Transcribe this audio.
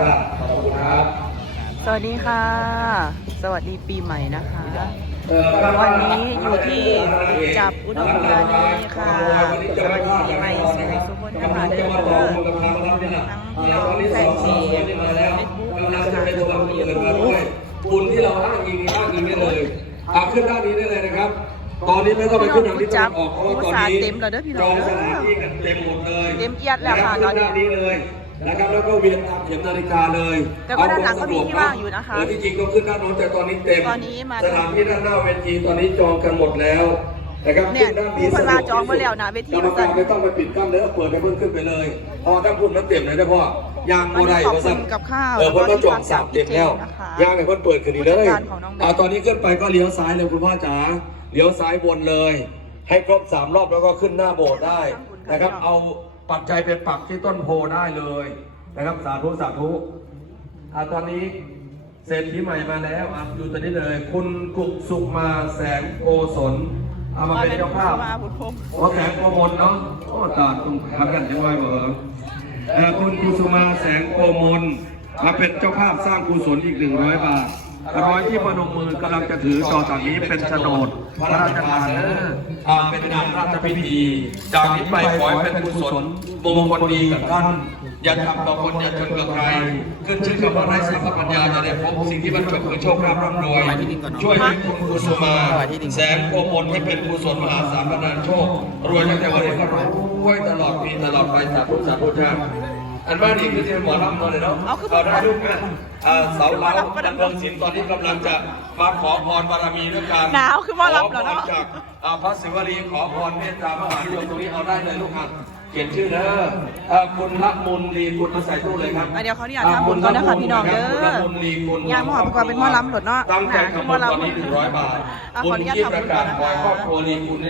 จ้าขอบคุณครับ สวัสดีค่ะ สวัสดีปีใหม่นะคะเอ่อวันนี้อยู่ที่จับอุดมธานีค่ะ สวัสดีปีใหม่สุขสุขคนนะคะเดินเด้อทั้งพี่น้องแฟนเพจเฟซบุ๊กนะคะยูทูบคุณที่เราอ้างอิงอ้างอิงได้เลยอะขึ้นด้านนี้ได้เลยนะครับ ตอนนี้ไม่ต้องไปขึ้นทางที่ตะวันออกเพราะว่าตอนนี้เต็มแล้วเด้อพี่น้องจองสถานที่กันเต็มหมดเลย เต็มเอียดแล้วค่ะขึ้นตอนนี้ด้านนี้เลย นะครับแล้วก็เวียนตามเข็มนาฬิกาเลยแต่ว่าด้านหลังก็มีที่ว่างอยู่นะคะเออที่จริงต้องขึ้นด้านโน้นแต่ตอนนี้เต็มตอนนี้มาสถานที่ด้านหน้าเวทีตอนนี้จองกันหมดแล้วนะครับเนี่ยขึ้ด้านผู้คนมาจองไว้แล้วนะเวทีกรรมการไม่ต้องไปปิดกั้นเลยเปิดให้เพิ่นขึ้นไปเลย พอถ้าคุณมันเต็มเลยนะพ่อยางโมได้วันนี้ขอบคุณกับข้าวเออเพิ่นมาจองสามเต็มแล้วนะคะยางเนี่ยเพิ่นเปิดขึ้นอีกเลยผู้จัดการของน้องแบงค์เอาตอนนี้ขึ้นไปก็เลี้ยวซ้ายเลยคุณพ่อจ๋าเลี้ยวซ้ายบนเลย ให้ครบสามรอบแล้วก็ขึ้นหน้าโบสถ์ได้ นะครับ เอาปัจจัยไปปักที่ต้นโพได้เลยนะครับสาธุสาธุอ่าตอนนี้เศรษฐีใหม่มาแล้วอะอยู่ตอนนี้เลย คุณกุกสุขมาแสงโกศลเอามาเป็นเจ้าภาพมาบุตรพงศ์โอ้แสงโกมลเนาะโอ้ตาตุ้งทำกันจะไหวเหรอเอ่อคุณกุสุมาแสงโกมลมาเป็นเจ้าภาพสร้างกุศลอีกหนึ่งร้อยบาท ร้อยที่พนมมือกำลังจะถือต่อจากนี้เป็นโฉนดพระราชทานเนอะอ่าเป็นงานพระราชพิธี จากนี้ไปขอให้เป็นกุศลมงคลดีกับท่าน อย่าทำต่อคนอย่าชนกับใคร ขึ้นชื่อกับว่าไร้ทรัพย์ปัญญาจะได้พบสิ่งที่บรรจบคือโชคลาภร่ำรวย ช่วยให้คุณกุสุมา แสงโกมลให้เป็นกุศลมหาศาลพนานโชค รวยตั้งแต่วันนี้ก็รวยตลอดปีตลอดไปสาธุสาธุจ้า อันว่านี่คือที่หมอลำมาเลยเนาะเอาคือเอาได้ลูกแม่อ่าเสาเล้าดันเมืองศิลป์ตอนนี้กำลังจะมาขอพรบารมีด้วยกันหนาวคือหมอลำเหรอเนอะขพจากอ่าพระศิวลีขอพรเมตตามหานิยมตรงนี้เอาได้เลยลูกครับเขียนชื่อเด้อเอ่อคุณละมุนลีคุณมาใส่ตู้เลยครับอะเดี๋ยวเขาเนี่ยทำบุญก่อนนะคะพี่น้องเด้ออยางมหาประกอบเป็นหมอลำโหลดเนาะตั้งใจหนาคือทำหมบุอญลำตอนนี้หนึ่งร้อยบาทอะขออนุญาตที่ทำบุประญก่กาอนศนะคะขอให้ครอบครัวลีคุณ